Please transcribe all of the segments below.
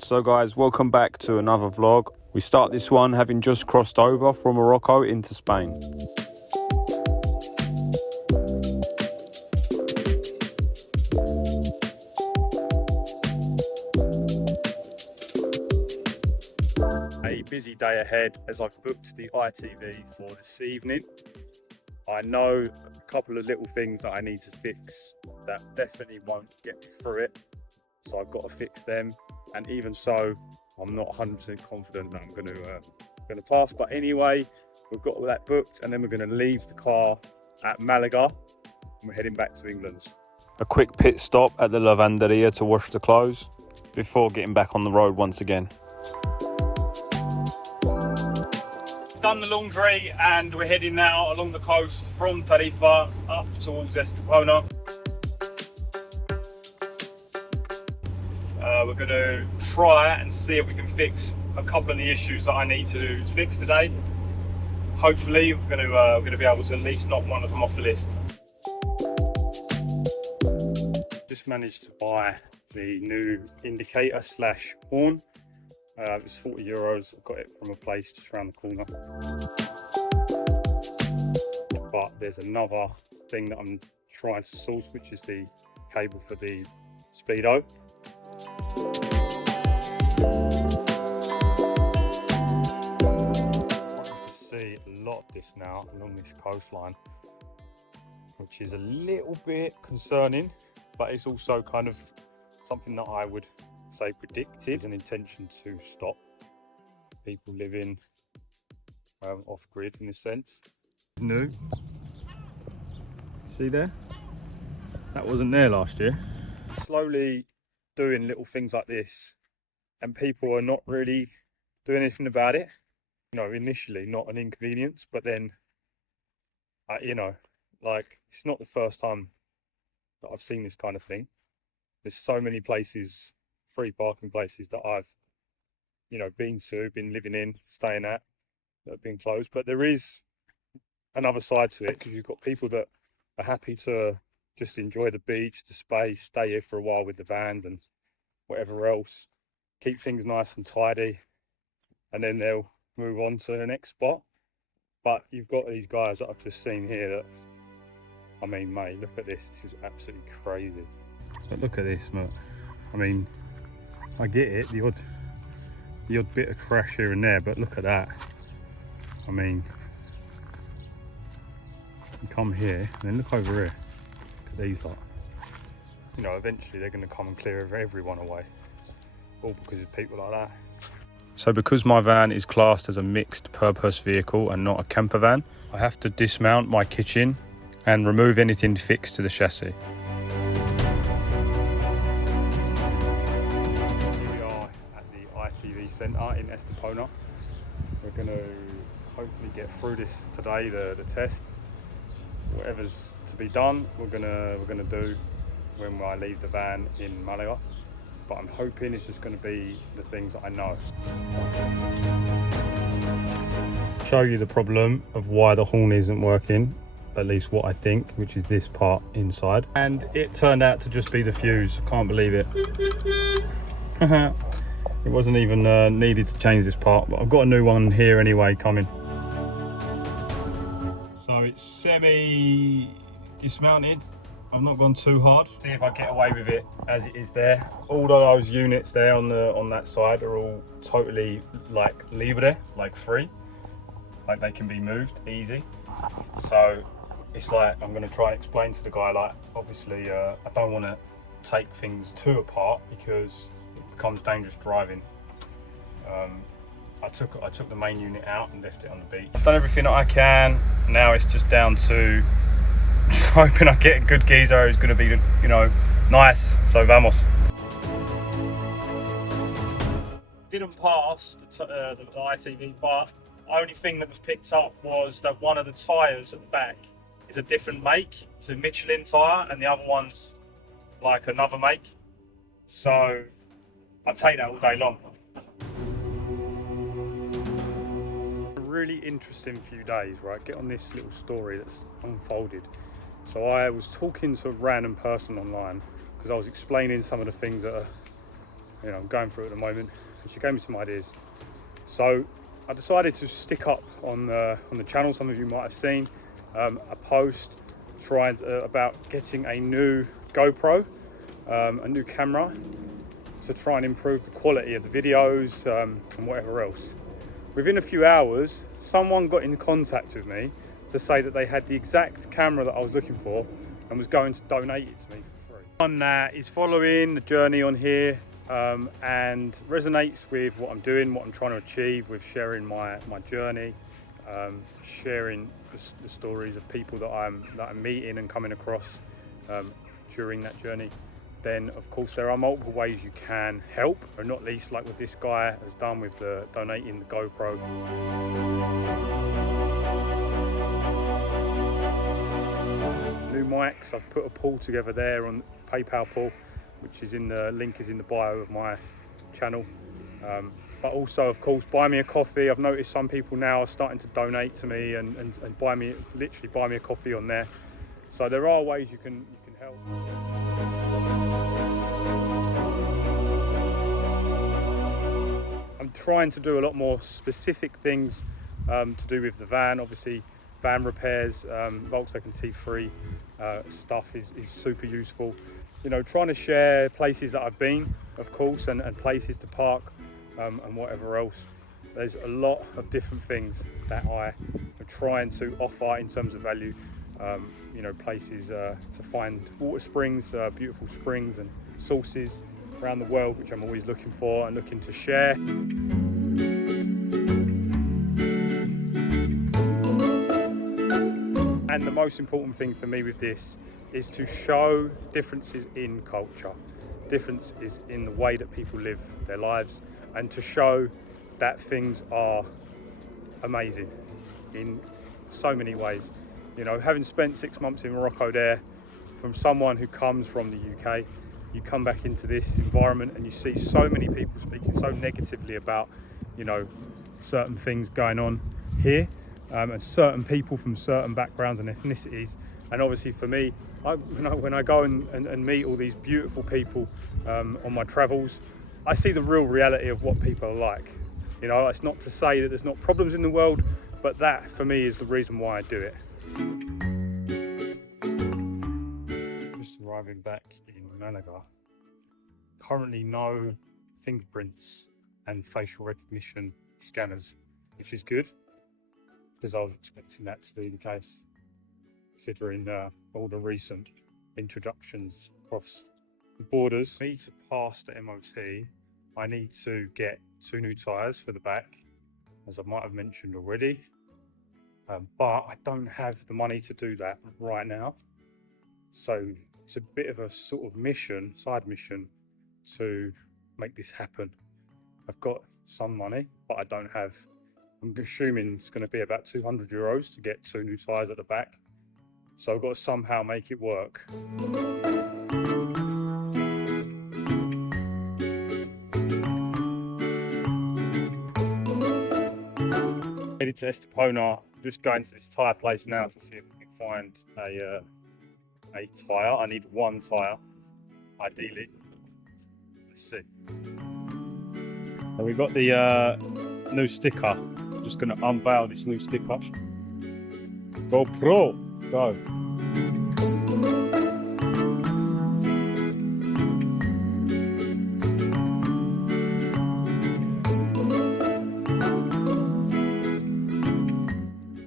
So guys, welcome back to another vlog. We start this one having just crossed over from Morocco into Spain. A busy day ahead as I've booked the ITV for this evening. I know a couple of little things that I need to fix that definitely won't get me through it. So I've got to fix them. And even so, I'm not 100% confident that I'm going to pass. But anyway, we've got all that booked, and then we're going to leave the car at Malaga, and we're heading back to England. A quick pit stop at the lavanderia to wash the clothes before getting back on the road once again. Done the laundry, and we're heading now along the coast from Tarifa up towards Estepona. We're going to try and see if we can fix a couple of the issues that I need to fix today. Hopefully we're going to be able to at least knock one of them off the list. Just managed to buy the new indicator slash horn. It was €40. I got it from a place just around the corner. But there's another thing that I'm trying to source, which is the cable for the speedo. See a lot of this now along this coastline, which is a little bit concerning, but it's also kind of something that I would say predicted, an intention to stop people living off grid in a sense. New, see there? That wasn't there last year. Slowly doing little things like this, and people are not really doing anything about it. You know, initially not an inconvenience, but then, you know, like, it's not the first time that I've seen this kind of thing. There's so many places, free parking places that I've, you know, been living in, staying at, that have been closed. But there is another side to it, because you've got people that are happy to just enjoy the beach, the space, stay here for a while with the vans and whatever else, keep things nice and tidy, and then they'll move on to the next spot. But you've got these guys that I've just seen here that, I mean, mate, look at this. This is absolutely crazy. But look at this, mate. I mean, I get it, the odd bit of crash here and there, but look at that. I mean, you come here and then look over here. Look at these lot. You know, eventually they're going to come and clear everyone away, all because of people like that. So because my van is classed as a mixed purpose vehicle and not a camper van, I have to dismount my kitchen and remove anything fixed to the chassis. Here we are at the ITV centre in Estepona. We're going to hopefully get through this today, the test. Whatever's to be done, we're gonna do when I leave the van in Malaga. But I'm hoping it's just going to be the things that I know. Show you the problem of why the horn isn't working, at least what I think, which is this part inside. And it turned out to just be the fuse. I can't believe it. It wasn't even needed to change this part, but I've got a new one here anyway coming. So it's semi dismounted. I've not gone too hard. See if I get away with it as it is there. All of those units there on that side are all totally like libre, like free, like they can be moved easy. So it's like I'm going to try and explain to the guy, like, obviously I don't want to take things too apart because it becomes dangerous driving. I took the main unit out and left it on the beach. I've done everything that I can. Now it's just down to hoping I get a good geezer who's going to be, you know, nice. So vamos. Didn't pass the ITV, but the only thing that was picked up was that one of the tyres at the back is a different make. It's a Michelin tyre, and the other one's like another make. So I take that all day long. Really interesting few days, right? Get on this little story that's unfolded. So I was talking to a random person online because I was explaining some of the things that are I'm going through at the moment, and she gave me some ideas. So I decided to stick up on the channel. Some of you might have seen a post trying about getting a new GoPro, a new camera, to try and improve the quality of the videos and whatever else. Within a few hours, someone got in contact with me to say that they had the exact camera that I was looking for and was going to donate it to me for free. One that is following the journey on here and resonates with what I'm doing, what I'm trying to achieve with sharing my journey, sharing the stories of people that I'm meeting and coming across during that journey. Then of course there are multiple ways you can help, or not least like what this guy has done with the donating the GoPro. New mics, I've put a pool together there on PayPal pool, which is in the link is in the bio of my channel. But also of course buy me a coffee. I've noticed some people now are starting to donate to me and literally buy me a coffee on there. So there are ways you can help. I'm trying to do a lot more specific things to do with the van. Obviously van repairs, Volkswagen T3 stuff is super useful. Trying to share places that I've been, of course, and places to park and whatever else. There's a lot of different things that I am trying to offer in terms of value. Places to find water springs, beautiful springs and sources around the world, which I'm always looking for and looking to share. And the most important thing for me with this is to show differences in culture, differences in the way that people live their lives, and to show that things are amazing in so many ways. Having spent 6 months in Morocco there, from someone who comes from the UK, you come back into this environment and you see so many people speaking so negatively about, certain things going on here, and certain people from certain backgrounds and ethnicities. And obviously for me, when I go and meet all these beautiful people on my travels, I see the real reality of what people are like. It's not to say that there's not problems in the world, but that for me is the reason why I do it. Just arriving back in Malaga. Currently no fingerprints and facial recognition scanners, which is good, because I was expecting that to be the case, considering all the recent introductions across the borders. For me to pass the MOT, I need to get 2 new tyres for the back, as I might have mentioned already, but I don't have the money to do that right now. So it's a bit of a sort of mission, side mission, to make this happen. I've got some money, but I don't have, I'm assuming it's going to be about €200 to get 2 new tyres at the back. So I've got to somehow make it work. Headed to Estepona, just going to this tyre place now to see if we can find a tyre. I need 1 tyre, ideally. Let's see. So we've got the new sticker. Just going to unveil this new sticker. GoPro, go.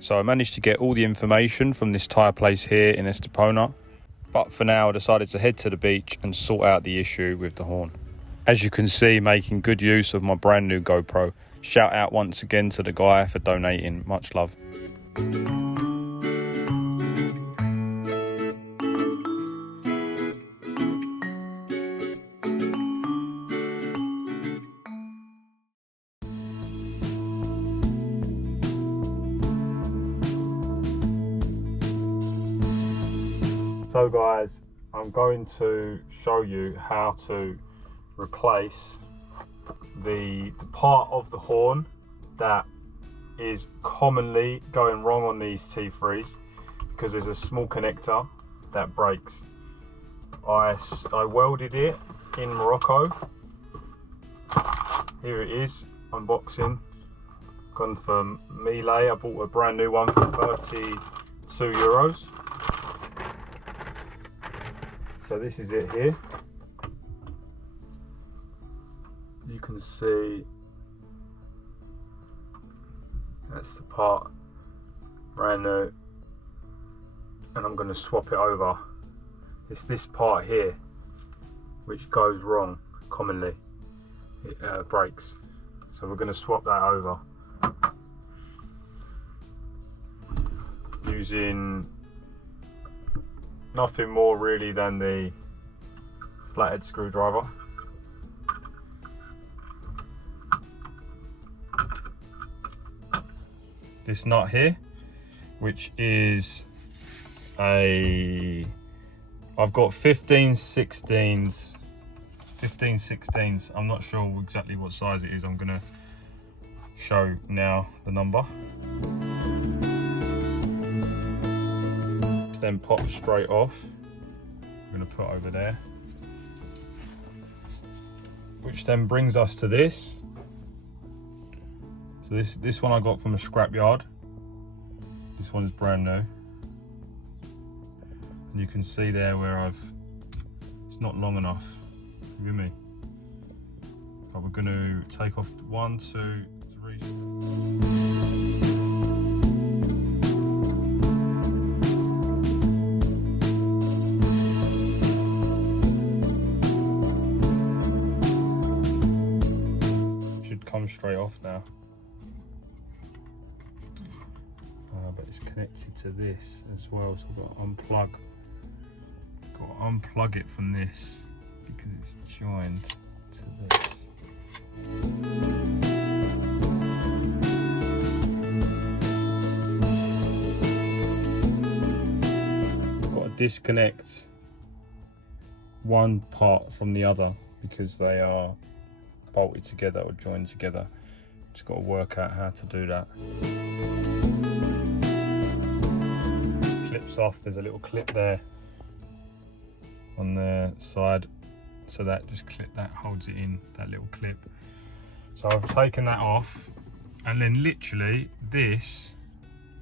So I managed to get all the information from this tyre place here in Estepona, but for now I decided to head to the beach and sort out the issue with the horn. As you can see, making good use of my brand new GoPro. Shout out once again to the guy for donating, much love. So guys, I'm going to show you how to replace the part of the horn that is commonly going wrong on these T3s, because there's a small connector that breaks. I welded it in Morocco Here it is, unboxing. Gone for Miele. I bought a brand new one for €32. So this is it here. You can see that's the part, brand new. And I'm going to swap it over. It's this part here which goes wrong commonly. It breaks. So we're going to swap that over. Using nothing more really than the flathead screwdriver. This nut here, which is I've got 15/16s. I'm not sure exactly what size it is. I'm gonna show now the number. Then pop straight off. I'm gonna put over there, which then brings us to this. So this one I got from a scrapyard. This one is brand new. And you can see there where it's not long enough. You with me? But we're going to take off 1, 2, 3. Should come straight off now. But it's connected to this as well, so I've got to unplug it from this because it's joined to this. I've got to disconnect one part from the other because they are bolted together or joined together. Just got to work out how to do that. Clips off, there's a little clip there on the side, so that holds it in, that little clip. So I've taken that off, and then literally this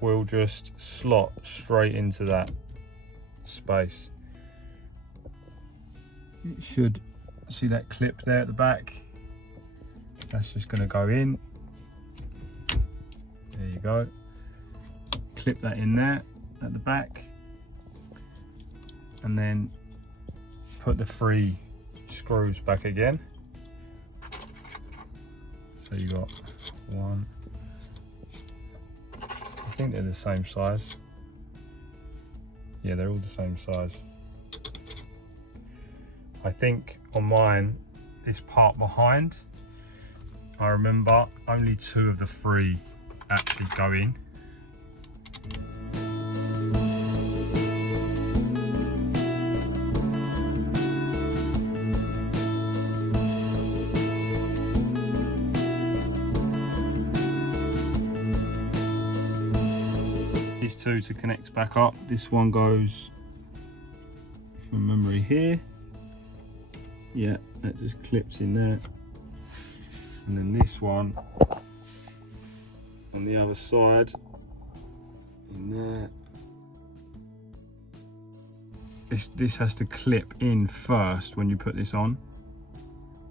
will just slot straight into that space. It should, see that clip there at the back, that's just going to go in. There you go, clip that in there at the back, and then put the 3 screws back again. So you got 1, I think they're the same size. Yeah, they're all the same size. I think on mine, this part behind, I remember only 2 of the 3 actually go in. These 2 to connect back up. This one goes from memory here. Yeah, that just clips in there. And then this one on the other side, in there. This has to clip in first when you put this on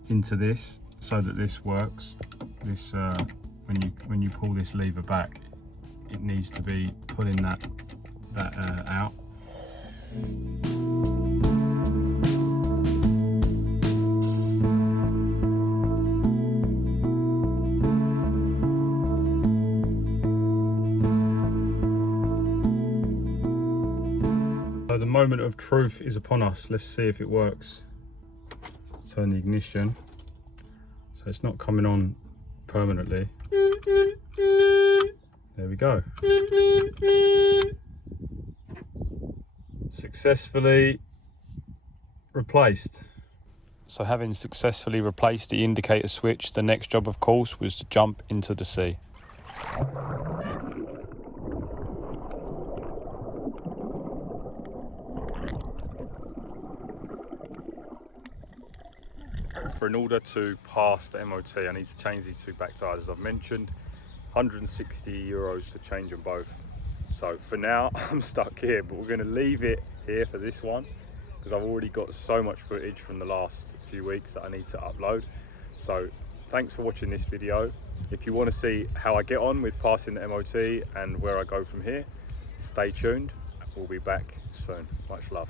into this, so that this works. This when you pull this lever back, it needs to be pulling that out. So the moment of truth is upon us. Let's see if it works. Turn the ignition. So it's not coming on permanently. There we go. Successfully replaced. So having successfully replaced the indicator switch, the next job of course was to jump into the sea. For in order to pass the MOT, I need to change these two back tyres as I've mentioned. €160 to change them both. So for now, I'm stuck here, but we're going to leave it here for this one because I've already got so much footage from the last few weeks that I need to upload. So thanks for watching this video. If you want to see how I get on with passing the MOT and where I go from here, stay tuned. We'll be back soon. Much love.